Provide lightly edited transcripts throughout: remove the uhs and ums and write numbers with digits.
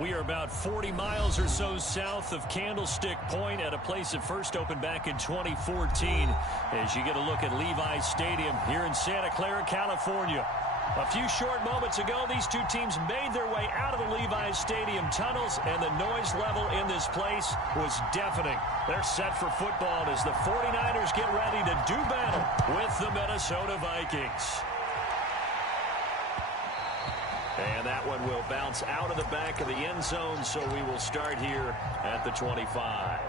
We are about 40 miles or so south of Candlestick Point at a place that first opened back in 2014 as you get a look at Levi's Stadium here in Santa Clara, California. A few short moments ago, these two teams made their way out of the Levi's Stadium tunnels, and the noise level in this place was deafening. They're set for football as the 49ers get ready to do battle with the Minnesota Vikings. And that one will bounce out of the back of the end zone, so we will start here at the 25.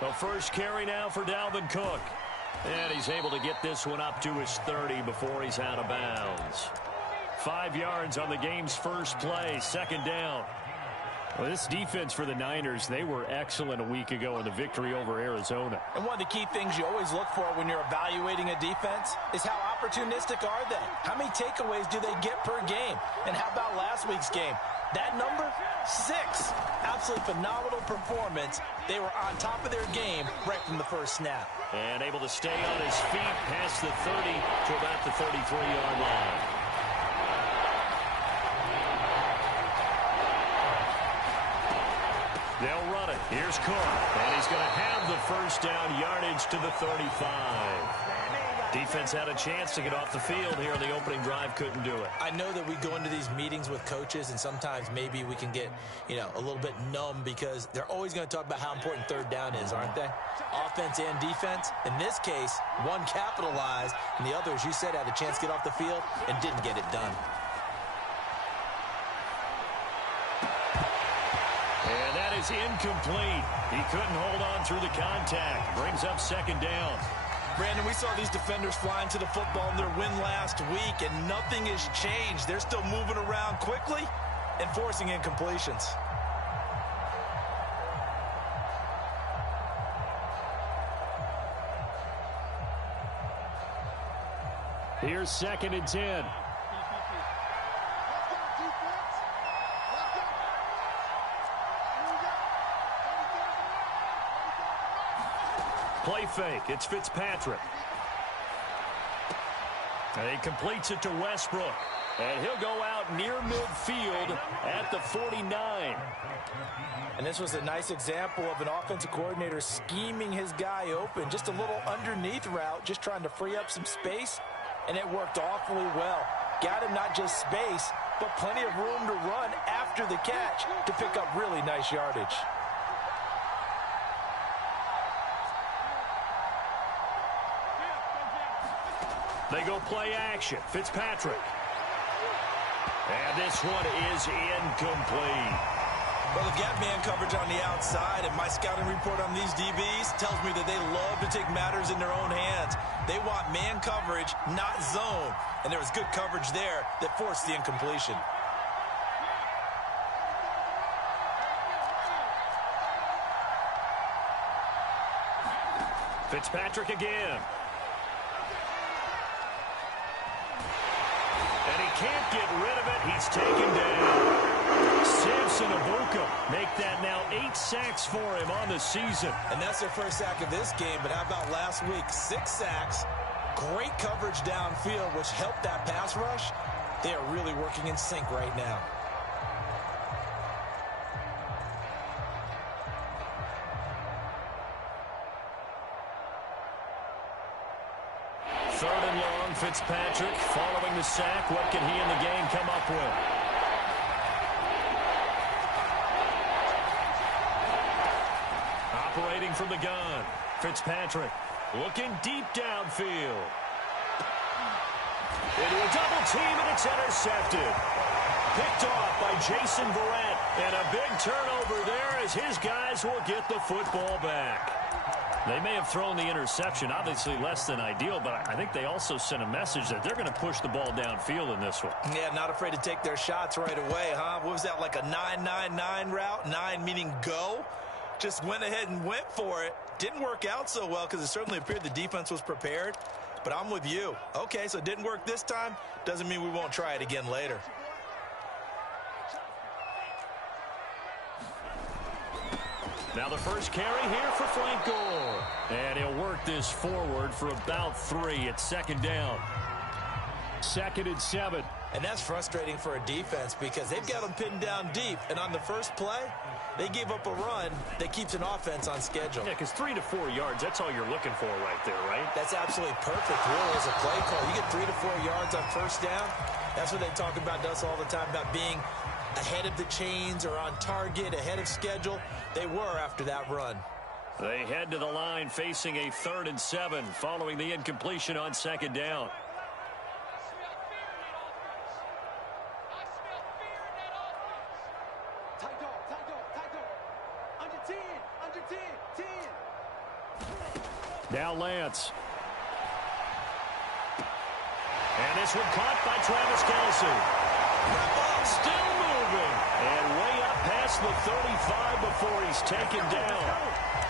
The first carry now for Dalvin Cook. And he's able to get this one up to his 30 before he's out of bounds. 5 yards on the game's first play, second down. Well, this defense for the Niners, they were excellent a week ago in the victory over Arizona. And one of the key things you always look for when you're evaluating a defense is how opportunistic are they? How many takeaways do they get per game? And how about last week's game? That number, 6. Absolutely phenomenal performance. They were on top of their game right from the first snap. And able to stay on his feet past the 30 to about the 33-yard line. They'll run it. Here's Cook. And he's going to have the first down yardage to the 35. Defense had a chance to get off the field here on the opening drive. Couldn't do it. I know that we go into these meetings with coaches, and sometimes maybe we can get, a little bit numb because they're always going to talk about how important third down is, aren't they? Offense and defense. In this case, one capitalized, and the other, as you said, had a chance to get off the field and didn't get it done. And that is incomplete. He couldn't hold on through the contact. Brings up second down. Brandon, we saw these defenders flying to the football in their win last week, and nothing has changed. They're still moving around quickly and forcing incompletions. Here's 2nd and 10. Play fake. It's Fitzpatrick. And he completes it to Westbrook. And he'll go out near midfield at the 49. And this was a nice example of an offensive coordinator scheming his guy open. Just a little underneath route, just trying to free up some space. And it worked awfully well. Got him not just space, but plenty of room to run after the catch to pick up really nice yardage. They go play action. Fitzpatrick. And this one is incomplete. Well, they've got man coverage on the outside, and my scouting report on these DBs tells me that they love to take matters in their own hands. They want man coverage, not zone. And there was good coverage there that forced the incompletion. Fitzpatrick again. And he can't get rid of it. He's taken down. Samson Abuka make that now 8 sacks for him on the season. And that's their first sack of this game. But how about last week? 6 sacks. Great coverage downfield, which helped that pass rush. They are really working in sync right now. Third and long, Fitzpatrick following the sack. What can he in the game come up with? Operating from the gun, Fitzpatrick looking deep downfield. Into a double team, and it's intercepted. Picked off by Jason Verrett. And a big turnover there as his guys will get the football back. They may have thrown the interception, obviously less than ideal, but I think they also sent a message that they're going to push the ball downfield in this one. Yeah, not afraid to take their shots right away, huh? What was that, like a 9-9-9 route? 9 meaning go? Just went ahead and went for it. Didn't work out so well because it certainly appeared the defense was prepared. But I'm with you. Okay, so it didn't work this time. Doesn't mean we won't try it again later. Now the first carry here for Frank Gore. And he'll work this forward for about 3. It's second down. 2nd and 7. And that's frustrating for a defense because they've got them pinned down deep. And on the first play, they gave up a run that keeps an offense on schedule. Yeah, because 3 to 4 yards, that's all you're looking for right there, right? That's absolutely perfect, really, as a play call. You get 3 to 4 yards on first down. That's what they talk about us all the time, about being ahead of the chains or on target, ahead of schedule. They were after that run. They head to the line facing a 3rd and 7 following the incompletion on 2nd down. Now Lance. And this one caught by Travis Kelce. Still moving. And way up past the 35 before he's taken down.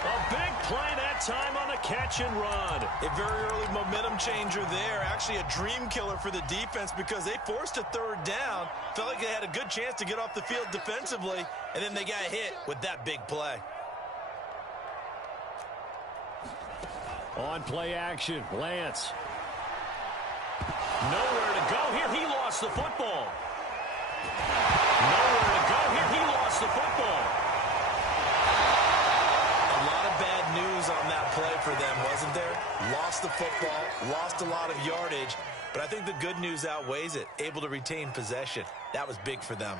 A big play that time on the catch and run. A very early momentum changer there. Actually a dream killer for the defense because they forced a 3rd down. Felt like they had a good chance to get off the field defensively. And then they got hit with that big play. On play action, Lance. Nowhere to go here. He lost the football. Nowhere to go here. He lost the football. A lot of bad news on that play for them, wasn't there? Lost the football, lost a lot of yardage, but I think the good news outweighs it. Able to retain possession. That was big for them.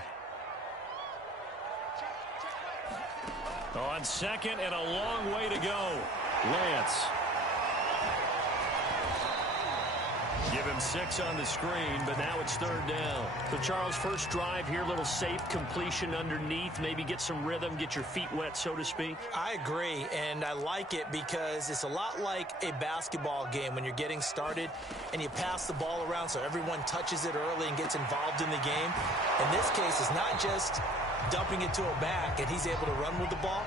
On 2nd and a long way to go. Lance. Give him 6 on the screen, but now it's 3rd down. So, Charles, first drive here, little safe completion underneath. Maybe get some rhythm, get your feet wet, so to speak. I agree, and I like it because it's a lot like a basketball game when you're getting started and you pass the ball around so everyone touches it early and gets involved in the game. In this case, it's not just dumping it to a back and he's able to run with the ball,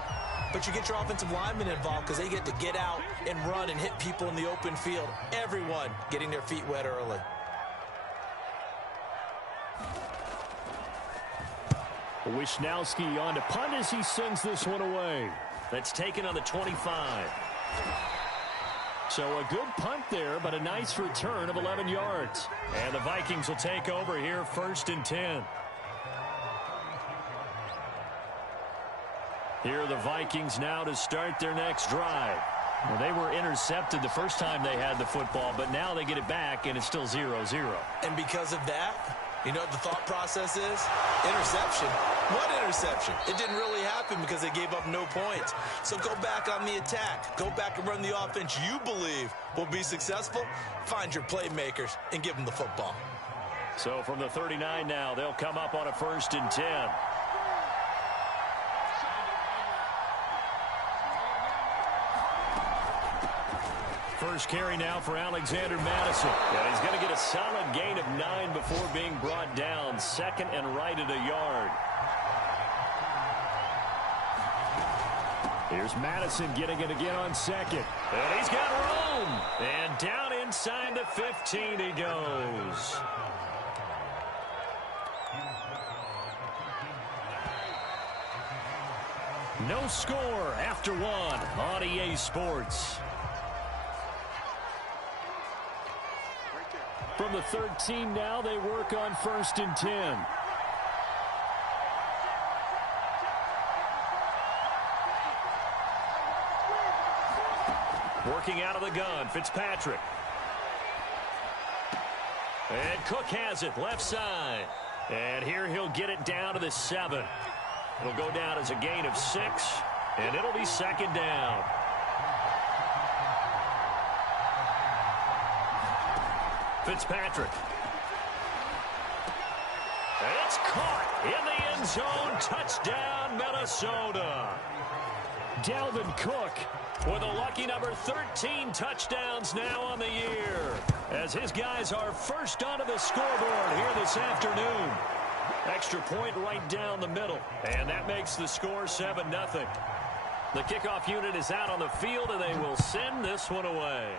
but you get your offensive linemen involved because they get to get out and run and hit people in the open field. Everyone getting their feet wet early. Wisnowski on to punt as he sends this one away. That's taken on the 25. So a good punt there, but a nice return of 11 yards. And the Vikings will take over here 1st and 10. Here are the Vikings now to start their next drive. Well, they were intercepted the first time they had the football, but now they get it back, and it's still 0-0. And because of that, you know what the thought process is? Interception. What interception? It didn't really happen because they gave up no points. So go back on the attack. Go back and run the offense you believe will be successful. Find your playmakers and give them the football. So from the 39 now, they'll come up on a 1st and 10. First carry now for Alexander Madison. And he's going to get a solid gain of 9 before being brought down. 2nd and right at a yard. Here's Madison getting it again on 2nd. And he's got room. And down inside the 15 he goes. No score after 1 on EA Sports. From the 13 now, they work on 1st and 10. Working out of the gun, Fitzpatrick. And Cook has it, left side. And here he'll get it down to the 7. It'll go down as a gain of 6, and it'll be 2nd down. Fitzpatrick. And it's caught in the end zone. Touchdown, Minnesota. Dalvin Cook with a lucky number 13 touchdowns now on the year, as his guys are first onto the scoreboard here this afternoon. Extra point right down the middle, and that makes the score 7-0. The kickoff unit is out on the field, and they will send this one away.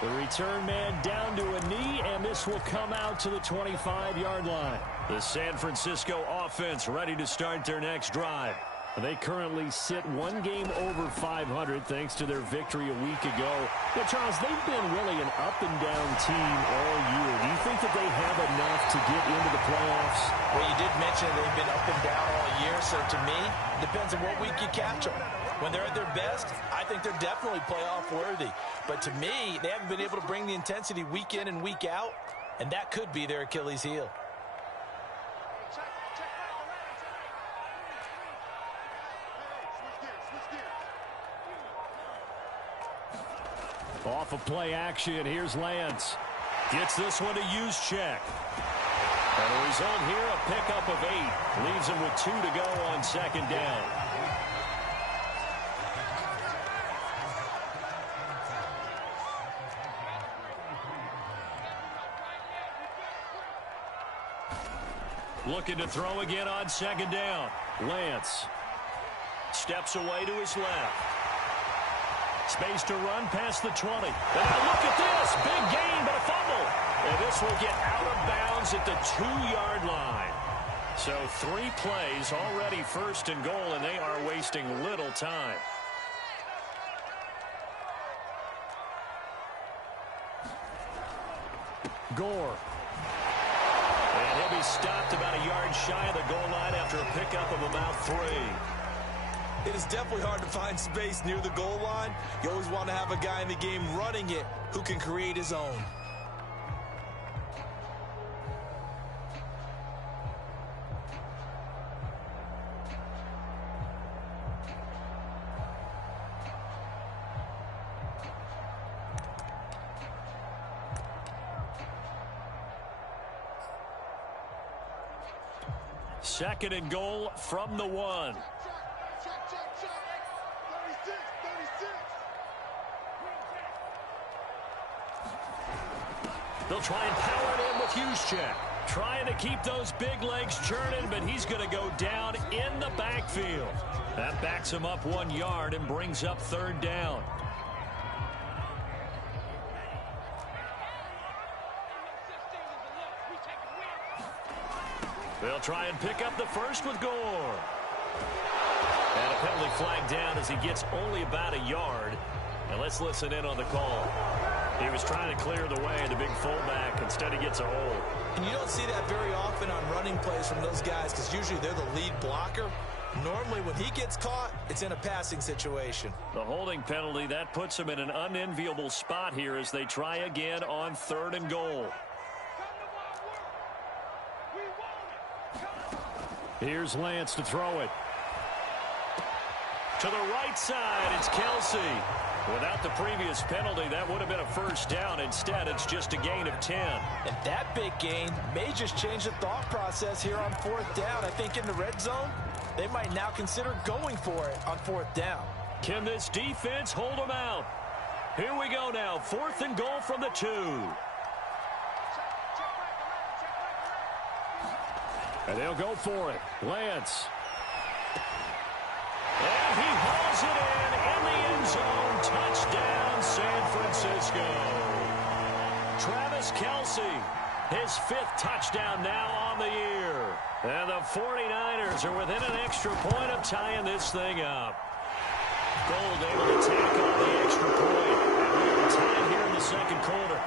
The return man down to a knee, and this will come out to the 25-yard line. The San Francisco offense ready to start their next drive. They currently sit one game over 500 thanks to their victory a week ago. But, Charles, they've been really an up-and-down team all year. Do you think that they have enough to get into the playoffs? Well, you did mention they've been up and down all year, so to me, depends on what week you catch them. When they're at their best, I think they're definitely playoff worthy. But to me, they haven't been able to bring the intensity week in and week out, and that could be their Achilles heel. Off of play action, here's Lance. Gets this one to Juszczyk. And the result here, a pickup of 8. Leaves him with 2 to go on second down. Looking to throw again on second down. Lance steps away to his left. Space to run past the 20. And now look at this. Big gain, but a fumble. And this will get out of bounds at the 2-yard line. So 3 plays already first and goal, and they are wasting little time. Gore. And he'll be stopped about a yard shy of the goal line after a pickup of about 3. It is definitely hard to find space near the goal line. You always want to have a guy in the game running it who can create his own. Second and goal from the 1. They'll try and power it in with Juszczyk. Trying to keep those big legs churning, but he's going to go down in the backfield. That backs him up 1 yard and brings up third down. They'll try and pick up the first with Gore. And a penalty flag down as he gets only about a yard. And let's listen in on the call. He was trying to clear the way, the big fullback. Instead, he gets a hole. And you don't see that very often on running plays from those guys because usually they're the lead blocker. Normally, when he gets caught, it's in a passing situation. The holding penalty, that puts him in an unenviable spot here as they try again on third and goal. Here's Lance to throw it. To the right side, it's Kelsey. Without the previous penalty, that would have been a first down. Instead, it's just a gain of 10. And that big gain may just change the thought process here on fourth down. I think in the red zone, they might now consider going for it on fourth down. Can this defense hold them out? Here we go now. Fourth and goal from the 2. And they'll go for it. Lance. And he hauls it in the end zone. Touchdown, San Francisco. Travis Kelce, his 5th touchdown now on the year. And the 49ers are within an extra point of tying this thing up. Gold able to tack on the extra point. And we are tied here in the second quarter.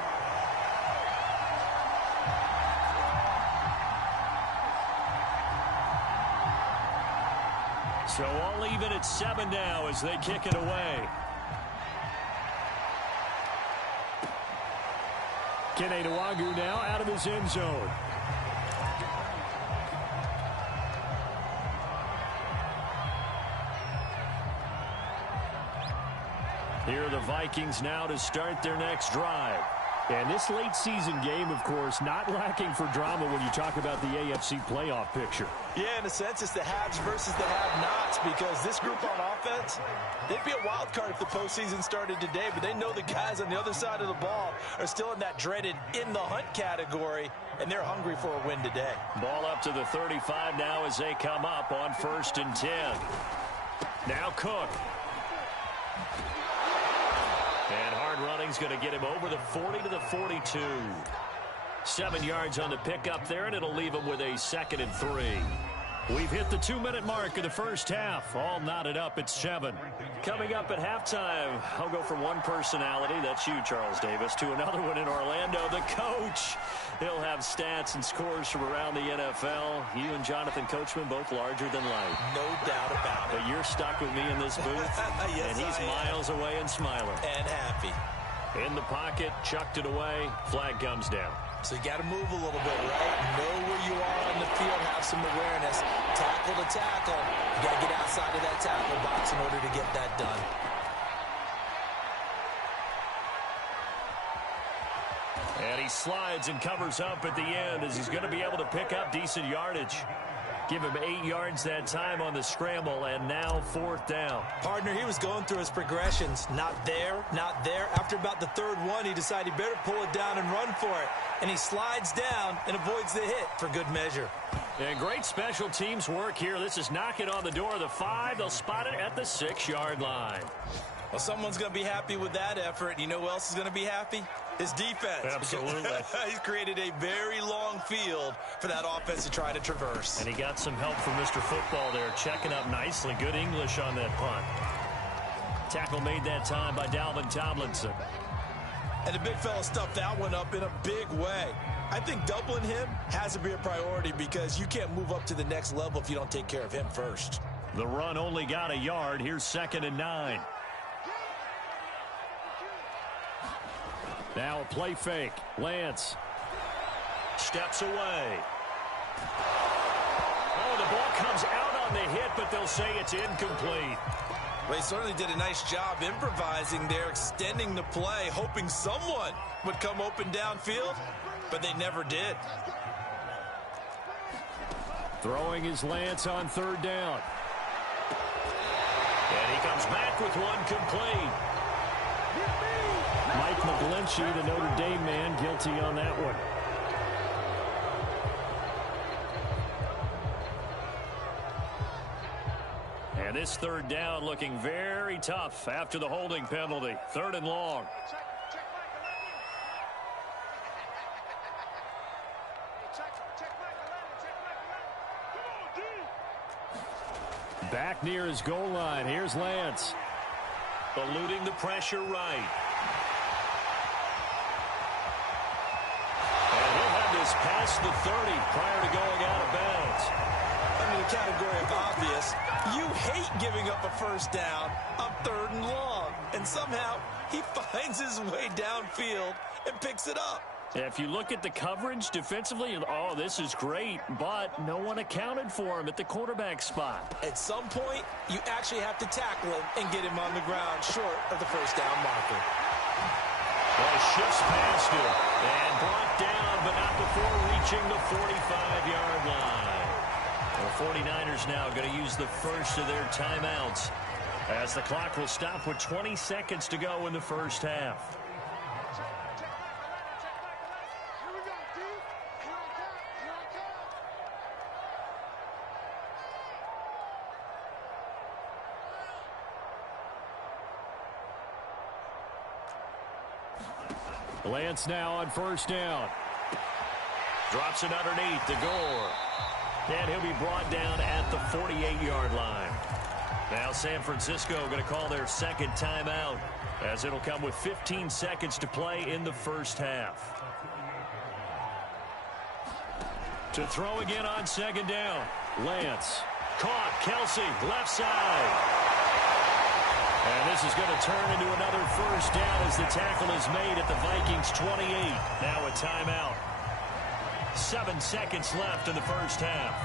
So all even at 7 now as they kick it away. Kene Nwangwu now out of his end zone. Here are the Vikings now to start their next drive. And this late season game, of course, not lacking for drama when you talk about the AFC playoff picture. Yeah, in a sense, it's the haves versus the have-nots because this group on offense, they'd be a wild card if the postseason started today, but they know the guys on the other side of the ball are still in that dreaded in-the-hunt category, and they're hungry for a win today. Ball up to the 35 now as they come up on 1st and 10. Now Cook. And hard running's going to get him over the 40 to the 42. 7 yards on the pickup there, and it'll leave him with a 2nd and 3. We've hit the 2-minute mark of the first half. All knotted up at 7. Coming up at halftime, I'll go from one personality, that's you, Charles Davis, to another one in Orlando, the coach. He'll have stats and scores from around the NFL. You and Jonathan Coachman, both larger than life. No doubt about it. But you're stuck with me in this booth, yes, and he's miles away and smiling. And happy. In the pocket, chucked it away, flag comes down. So you got to move a little bit, right? Know where you are on the field, have some awareness. Tackle to tackle. You got to get outside of that tackle box in order to get that done. And he slides and covers up at the end as he's going to be able to pick up decent yardage. Give him 8 yards that time on the scramble, and now 4th down. Partner, he was going through his progressions. Not there, not there. After about the 3rd one, he decided he better pull it down and run for it. And he slides down and avoids the hit for good measure. And great special teams work here. This is knocking on the door of the 5. They'll spot it at the 6-yard line. Well, someone's going to be happy with that effort. You know who else is going to be happy? His defense. Absolutely. He's created a very long field for that offense to try to traverse. And he got some help from Mr. Football there, checking up nicely. Good English on that punt. Tackle made that time by Dalvin Tomlinson. And the big fella stuffed that one up in a big way. I think doubling him has to be a priority because you can't move up to the next level if you don't take care of him first. The run only got a yard. Here's 2nd and 9. Now a play fake. Lance steps away. Oh, the ball comes out on the hit, but they'll say it's incomplete. Well, he certainly did a nice job improvising there, extending the play, hoping someone would come open downfield, but they never did. Throwing his Lance on 3rd down. And he comes back with one complete. Mike McGlinchey, the Notre Dame man, guilty on that one. And this 3rd down looking very tough after the holding penalty. 3rd and long. Back near his goal line. Here's Lance. Eluding the pressure right. Past the 30 prior to going out of bounds. Under the category of obvious, you hate giving up a 1st down on 3rd and long. And somehow he finds his way downfield and picks it up. If you look at the coverage defensively, oh, this is great, but no one accounted for him at the quarterback spot. At some point, you actually have to tackle him and get him on the ground short of the 1st down marker. Well, shifts past him and brought down, but not before reaching the 45-yard line. The 49ers now going to use the first of their timeouts as the clock will stop with 20 seconds to go in the first half. Lance now on 1st down. Drops it underneath to Gore. And he'll be brought down at the 48-yard line. Now San Francisco going to call their 2nd timeout as it'll come with 15 seconds to play in the first half. To throw again on 2nd down. Lance. Caught. Kelsey. Left side. And this is going to turn into another 1st down as the tackle is made at the Vikings 28. Now a timeout. 7 seconds left in the first half.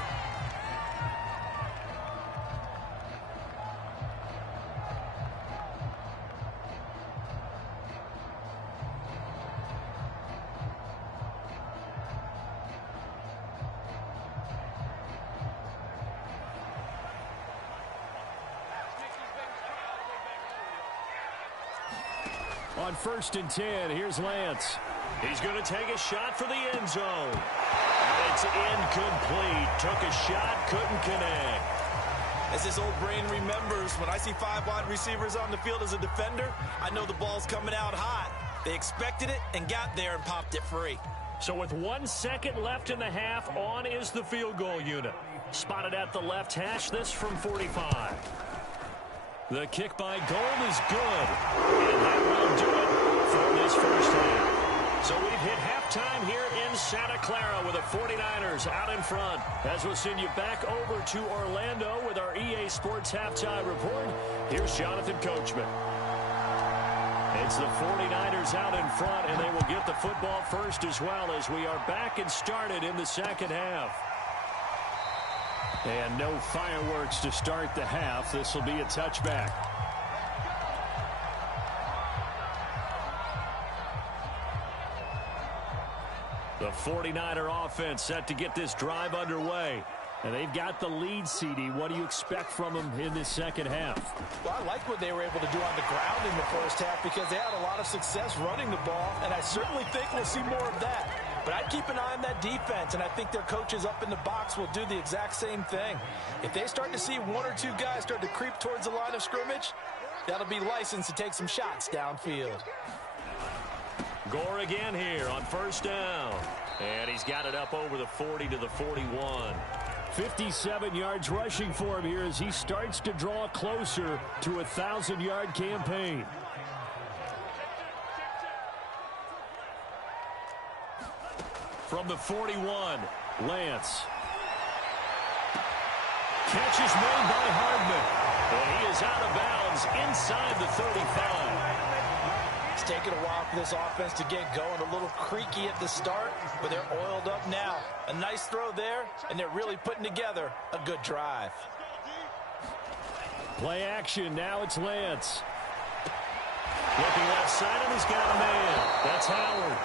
On 1st and 10, here's Lance. He's going to take a shot for the end zone. It's incomplete. Took a shot, couldn't connect. As this old brain remembers, when I see 5 wide receivers on the field as a defender, I know the ball's coming out hot. They expected it and got there and popped it free. So with 1 second left in the half, on is the field goal unit. Spotted at the left hash, this from 45. The kick by Gould is good. And that will do it for this first half. So we've hit halftime here in Santa Clara with the 49ers out in front. As we'll send you back over to Orlando with our EA Sports Halftime Report, here's Jonathan Coachman. It's the 49ers out in front, and they will get the football first as well as we are back and started in the second half. And no fireworks to start the half. This will be a touchback. The 49er offense set to get this drive underway. And they've got the lead, CD. What do you expect from them in this second half? Well, I like what they were able to do on the ground in the first half because they had a lot of success running the ball, and I certainly think we'll see more of that. But I'd keep an eye on that defense, and I think their coaches up in the box will do the exact same thing. If they start to see 1 or 2 guys start to creep towards the line of scrimmage, that'll be licensed to take some shots downfield. Gore again here on first down. And he's got it up over the 40 to the 41. 57 yards rushing for him here as he starts to draw closer to a 1,000-yard campaign. From the 41, Lance. Catch is made by Hardman. And he is out of bounds inside the 35. It's taken a while for this offense to get going. A little creaky at the start, but they're oiled up now. A nice throw there, and they're really putting together a good drive. Play action. Now it's Lance. Looking left side, and he's got a man. That's Howard.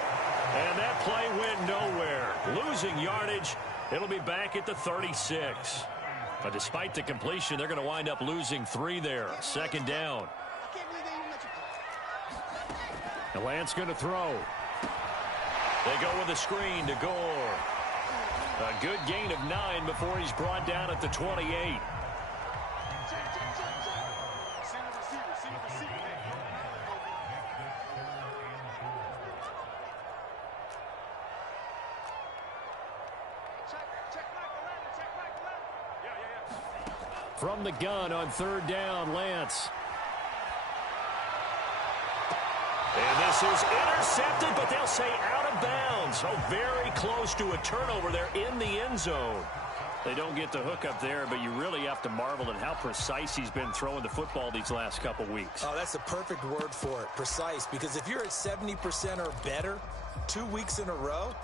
And that play went nowhere. Losing yardage. It'll be back at the 36. But despite the completion, they're going to wind up losing 3 there. Second down. And Lance going to throw. They go with a screen to Gore. A good gain of 9 before he's brought down at the 28. From the gun on third down, Lance. And this is intercepted, but they'll say out of bounds. So very close to a turnover there in the end zone. They don't get the hook up there, but you really have to marvel at how precise he's been throwing the football these last couple weeks. Oh, that's the perfect word for it, precise. Because if you're at 70% or better 2 weeks in a row,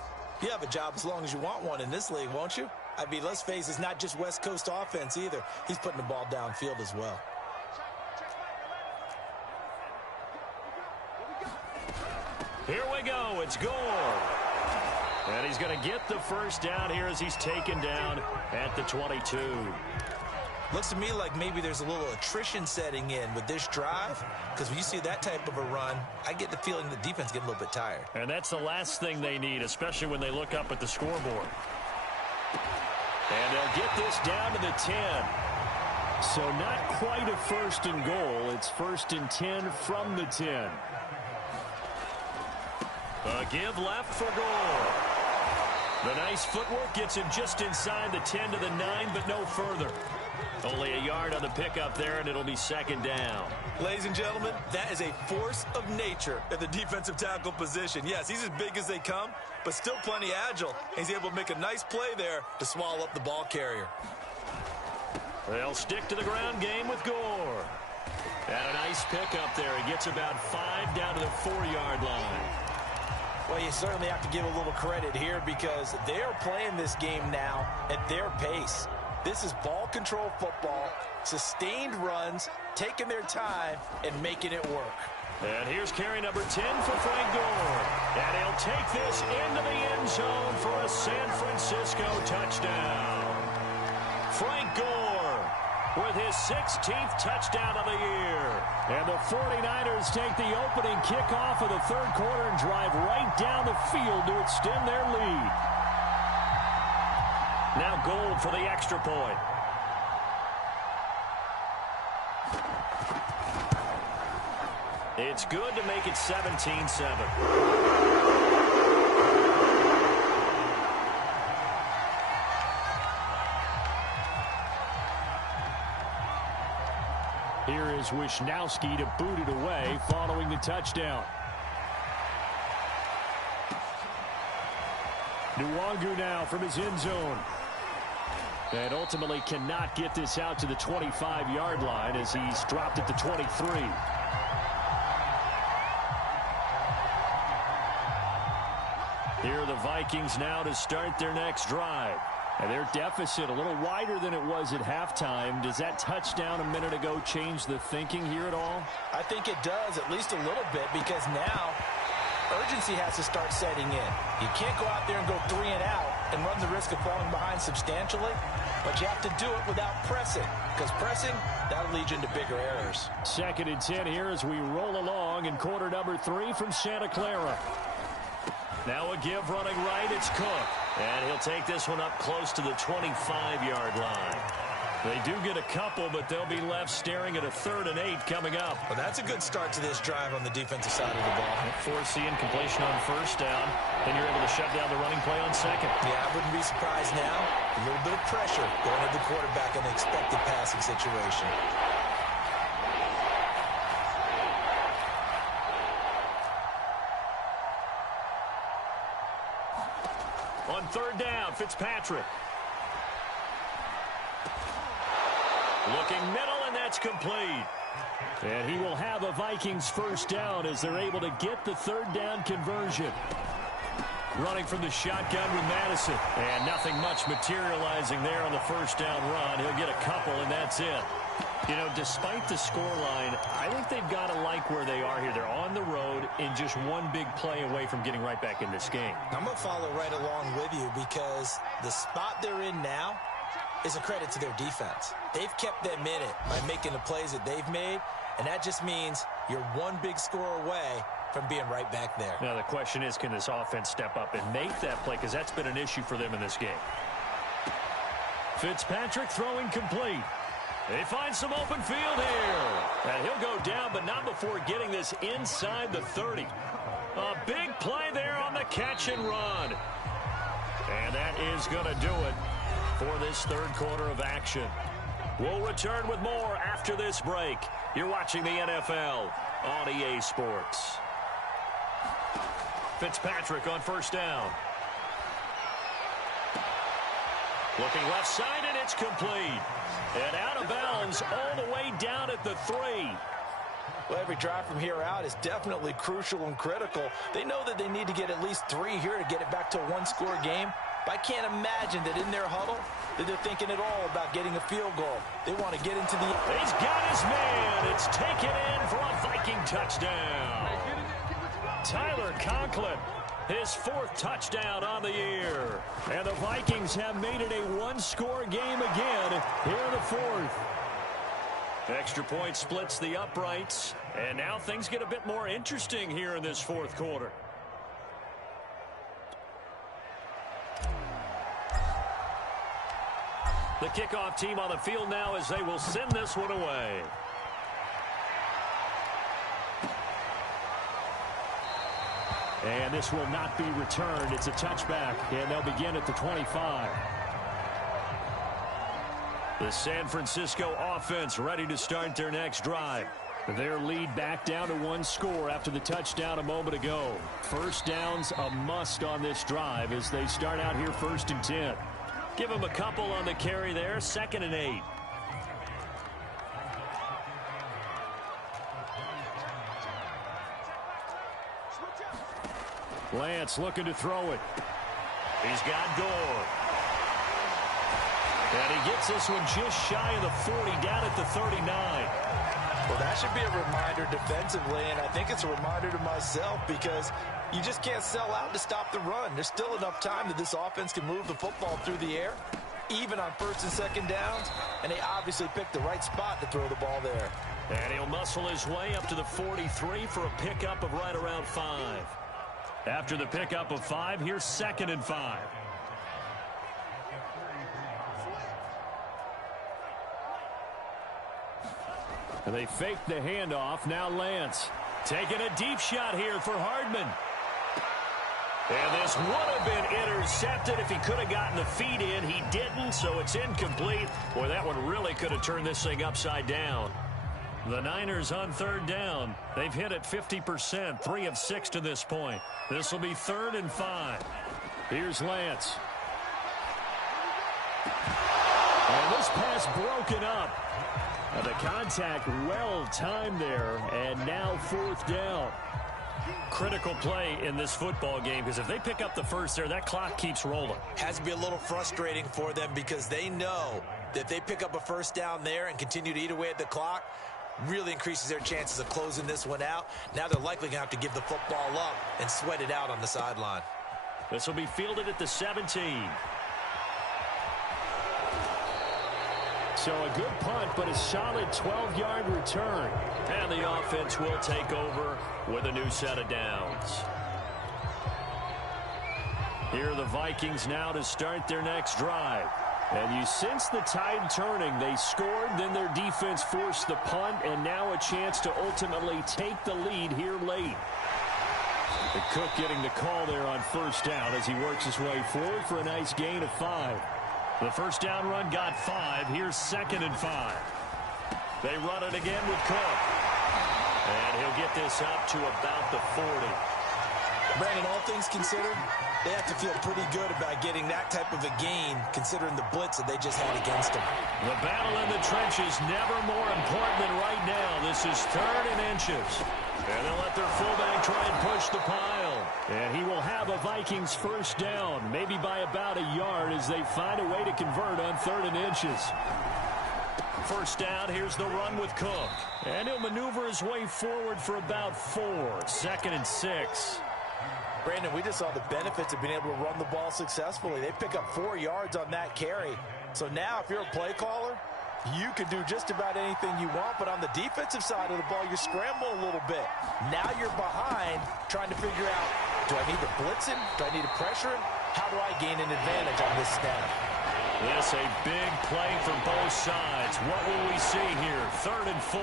you have a job as long as you want one in this league, won't you? I mean, let's face it, it's not just West Coast offense either. He's putting the ball downfield as well. Here we go. It's Gore. And he's going to get the first down here as he's taken down at the 22. Looks to me like maybe there's a little attrition setting in with this drive, because when you see that type of a run, I get the feeling the defense getting a little bit tired. And that's the last thing they need, especially when they look up at the scoreboard. And they'll get this down to the 10. So not quite a first and goal. It's first and 10 from the 10. A give left for Gore. The nice footwork gets him just inside the 10 to the 9, but no further. Only a yard on the pickup there, and it'll be second down. Ladies and gentlemen, that is a force of nature at the defensive tackle position. Yes, he's as big as they come, but still plenty agile. He's able to make a nice play there to swallow up the ball carrier. They'll stick to the ground game with Gore. And a nice pickup there. He gets about 5 down to the 4-yard line. Well, you certainly have to give a little credit here because they're playing this game now at their pace. This is ball control football, sustained runs, taking their time, and making it work. And here's carry number 10 for Frank Gore. And he'll take this into the end zone for a San Francisco touchdown. Frank Gore with his 16th touchdown of the year. And the 49ers take the opening kickoff of the third quarter and drive right down the field to extend their lead. Now Gould for the extra point. It's good to make it 17-7. Here is Wisnowski to boot it away following the touchdown. Nwangu now from his end zone. And ultimately cannot get this out to the 25-yard line as he's dropped at the 23. Here are the Vikings now to start their next drive. And their deficit a little wider than it was at halftime. Does that touchdown a minute ago change the thinking here at all? I think it does, at least a little bit, because now urgency has to start setting in. You can't go out there and go 3 and out and run the risk of falling behind substantially, but you have to do it without pressing, because pressing, that'll lead you into bigger errors. 2nd and 10 here as we roll along in quarter number 3 from Santa Clara. Now a give running right, it's Cook. And he'll take this one up close to the 25-yard line. They do get a couple, but they'll be left staring at a 3rd and 8 coming up. Well, that's a good start to this drive on the defensive side of the ball. Foreseeing completion on 1st down. Then you're able to shut down the running play on 2nd. Yeah, I wouldn't be surprised now. A little bit of pressure going at the quarterback in an expected passing situation. On 3rd down, Fitzpatrick. Looking middle, and that's complete. And he will have a Vikings 1st down as they're able to get the 3rd down conversion. Running from the shotgun with Madison. And nothing much materializing there on the 1st down run. He'll get a couple, and that's it. You know, despite the scoreline, I think they've got to like where they are here. They're on the road and just one big play away from getting right back in this game. I'm going to follow right along with you because the spot they're in now is a credit to their defense. They've kept them in it by making the plays that they've made, and that just means you're one big score away from being right back there. Now, the question is, can this offense step up and make that play? Because that's been an issue for them in this game. Fitzpatrick throwing complete. They find some open field here. And he'll go down, but not before getting this inside the 30. A big play there on the catch and run. And that is going to do it for this 3rd quarter of action. We'll return with more after this break. You're watching the NFL on EA Sports. Fitzpatrick on 1st down. Looking left side, and it's complete. And out of bounds all the way down at the 3. Well, every drive from here out is definitely crucial and critical. They know that they need to get at least 3 here to get it back to a one-score game. But I can't imagine that in their huddle that they're thinking at all about getting a field goal. They want to get into the... He's got his man. It's taken in for a Viking touchdown. Tyler Conklin, his 4th touchdown on the year. And the Vikings have made it a one-score game again here in the 4th. Extra point splits the uprights. And now things get a bit more interesting here in this 4th quarter. The kickoff team on the field now as they will send this one away. And this will not be returned. It's a touchback, and they'll begin at the 25. The San Francisco offense ready to start their next drive. Their lead back down to 1 score after the touchdown a moment ago. 1st down's a must on this drive as they start out here 1st and 10. Give them a couple on the carry there, 2nd and 8. Lance looking to throw it. He's got Gore. And he gets this one just shy of the 40, down at the 39. Well, that should be a reminder defensively, and I think it's a reminder to myself because you just can't sell out to stop the run. There's still enough time that this offense can move the football through the air, even on 1st and 2nd downs, and they obviously picked the right spot to throw the ball there. And he'll muscle his way up to the 43 for a pickup of right around 5. After the pickup of 5, here's 2nd and 5. And they fake the handoff. Now Lance Taking a deep shot here for Hardman. And this would have been intercepted if he could have gotten the feet in. He didn't, so it's incomplete. Boy, that one really could have turned this thing upside down. The Niners on third down. They've hit it 50%, 3 of 6 to this point. This will be 3rd and 5. Here's Lance. And this pass broken up. And the contact well timed there, and now 4th down. Critical play in this football game, because if they pick up the first there, that clock keeps rolling. Has to be a little frustrating for them because they know that if they pick up a first down there and continue to eat away at the clock, really increases their chances of closing this one out. Now they're likely going to have to give the football up and sweat it out on the sideline. This will be fielded at the 17. So a good punt, but a solid 12-yard return. And the offense will take over with a new set of downs. Here are the Vikings now to start their next drive. And you sense the tide turning. They scored, then their defense forced the punt, and now a chance to ultimately take the lead here late. The Cook getting the call there on first down as he works his way forward for a nice gain of 5. The first down run got 5. Here's 2nd and 5. They run it again with Cook. And he'll get this up to about the 40. Brandon, all things considered, they have to feel pretty good about getting that type of a gain, considering the blitz that they just had against them. The battle in the trenches never more important than right now. This is 3rd and inches. And they'll let their fullback try and push the pile. And he will have a Vikings first down, maybe by about a yard as they find a way to convert on 3rd and inches. First down, here's the run with Cook. And he'll maneuver his way forward for about 4. 2nd and 6. Brandon, we just saw the benefits of being able to run the ball successfully. They pick up 4 yards on that carry. So now if you're a play caller, you can do just about anything you want, but on the defensive side of the ball, you're scrambling a little bit. Now you're behind, trying to figure out, do I need to blitz him? Do I need to pressure him? How do I gain an advantage on this snap? This a big play from both sides. What will we see here? 3rd and 4.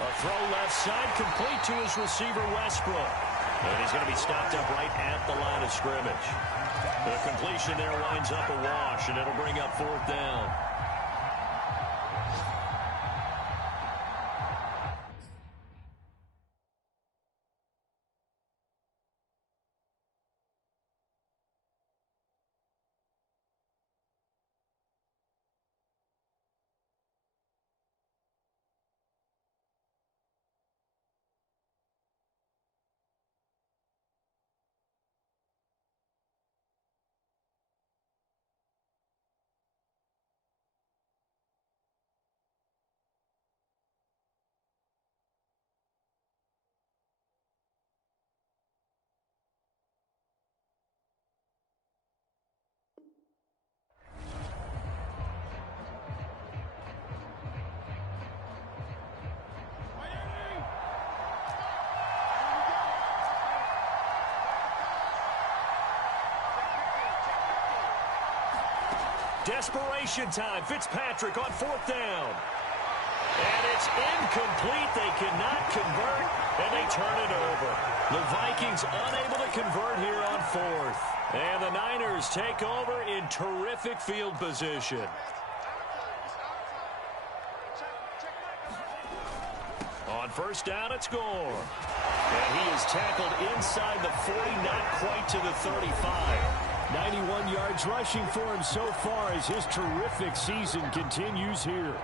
A throw left side, complete to his receiver, Westbrook. And he's going to be stopped up right at the line of scrimmage. The completion there winds up a wash, and it'll bring up 4th down. Desperation time. Fitzpatrick on 4th down. And it's incomplete. They cannot convert, and they turn it over. The Vikings unable to convert here on 4th. And the Niners take over in terrific field position. On first down, it's Gore. And he is tackled inside the 40, not quite to the 35. 91 yards rushing for him so far as his terrific season continues here.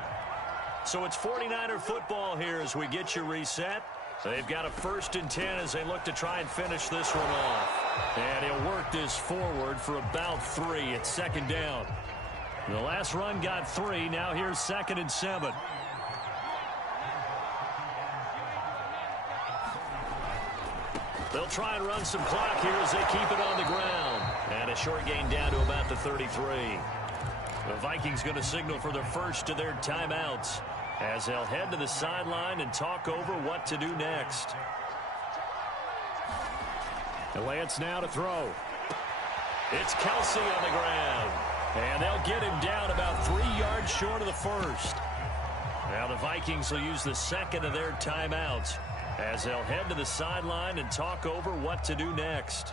So it's 49er football here as we get you reset. They've got a 1st and 10 as they look to try and finish this one off. And he'll work this forward for about 3. It's 2nd down. The last run got 3. Now here's 2nd and 7. They'll try and run some clock here as they keep it on the ground. And a short gain down to about the 33. The Vikings going to signal for the first of their timeouts as they'll head to the sideline and talk over what to do next. The Lance now to throw. It's Kelsey on the ground. And they'll get him down about 3 yards short of the first. Now the Vikings will use the second of their timeouts as they'll head to the sideline and talk over what to do next.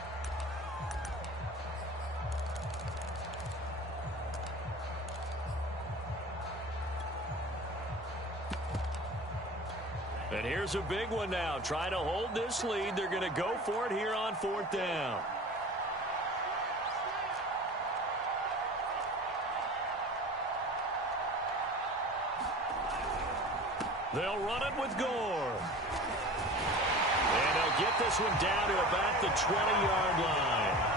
And here's a big one now. Trying to hold this lead. They're going to go for it here on 4th down. They'll run it with Gore. And they'll get this one down to about the 20-yard line.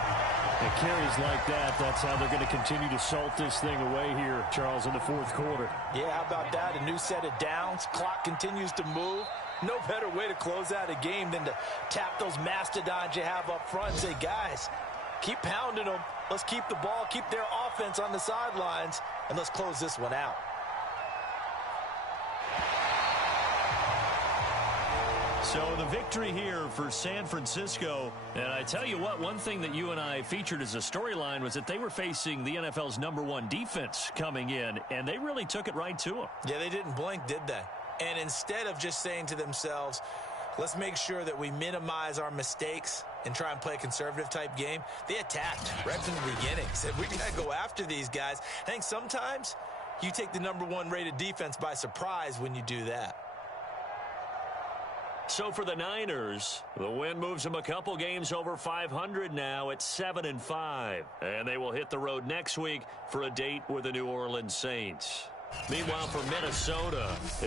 And carries like that, that's how they're going to continue to salt this thing away here, Charles, in the 4th quarter. Yeah, how about that? A new set of downs. Clock continues to move. No better way to close out a game than to tap those mastodons you have up front and say, guys, keep pounding them. Let's keep the ball, keep their offense on the sidelines, and let's close this one out. So the victory here for San Francisco. And I tell you what, one thing that you and I featured as a storyline was that they were facing the NFL's #1 defense coming in, and they really took it right to them. Yeah, they didn't blink, did they? And instead of just saying to themselves, let's make sure that we minimize our mistakes and try and play a conservative type game, they attacked right from the beginning. Said, we got to go after these guys. I think sometimes you take the #1 rated defense by surprise when you do that. So for the Niners, the win moves them a couple games over 500 now at 7-5. And they will hit the road next week for a date with the New Orleans Saints. Meanwhile, for Minnesota, it's